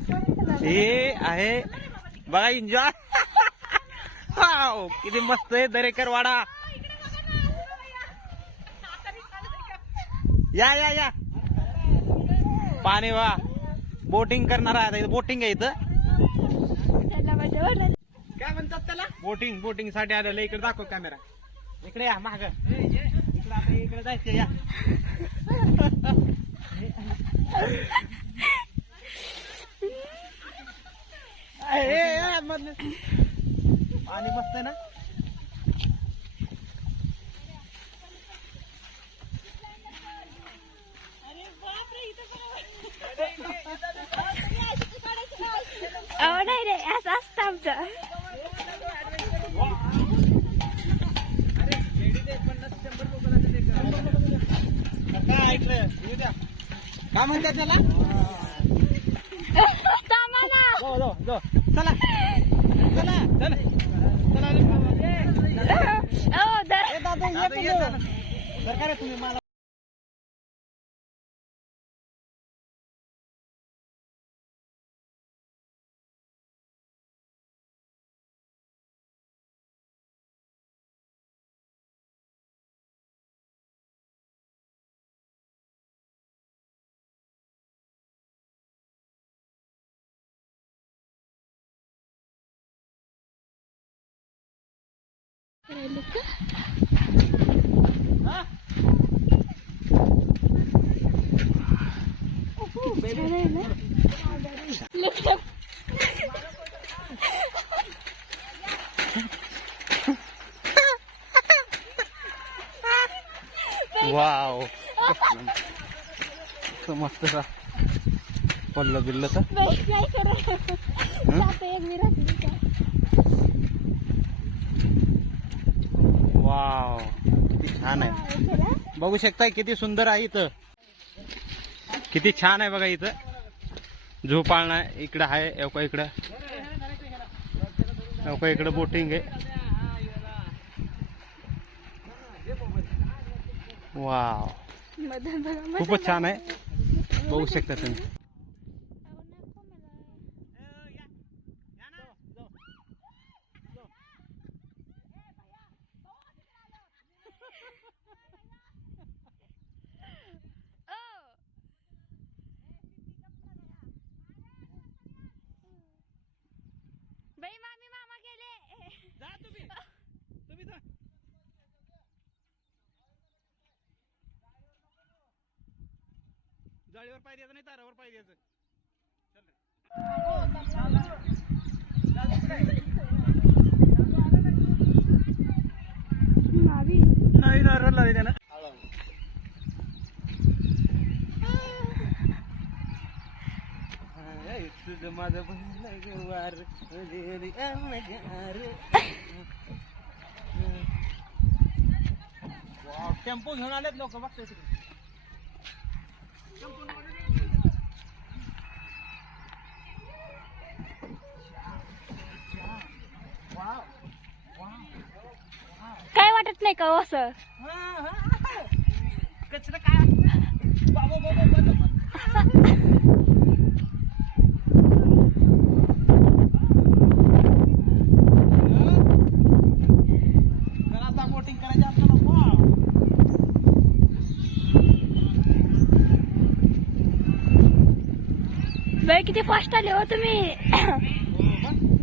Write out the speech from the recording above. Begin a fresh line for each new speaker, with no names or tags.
हे आहे. बघा एन्जॉय किती मस्त आहे दरेकर वाडा. या या या. पाणी वा. बोटिंग करणार आहे आता इथं. बोटिंग आहे इथं. काय म्हणतात त्याला? बोटिंग बोटिंगसाठी आलेलं इकडे दाखव कॅमेरा इकडे या माग. इकडे आता इकडे जायचं या. पाणी मस्त आहे ना
अहो नाही रे असं असतं आमचं
काय ऐकलं. काय म्हणतात त्याला चला. चला. चला. चला दादा, तुम्ही मला वाव कसं मस्त का पल्लं बिल्लं तर
बाई काय करा जाते एक मी रात्री का.
वाव किती छान आहे? बघू शकताय किती सुंदर आहे इथं. किती छान आहे बघा इथं. झोपाळणं आहे इकडं आहे एवका इकडं. एवका इकडं बोटिंग आहे. वाव. खूपच छान आहे. बघू शकता तुम्ही. जाळीवर पाय द्यायचं नाही तारावर पाय द्यायचं. नाही ना रडला रे तुझं माझं बहिण वार टेम्पो घेऊन आलेत लोक बघतोय तिकडे.
काय वाटत नाही का हो असं?
कचरा काय?
que depois tá ali outro me...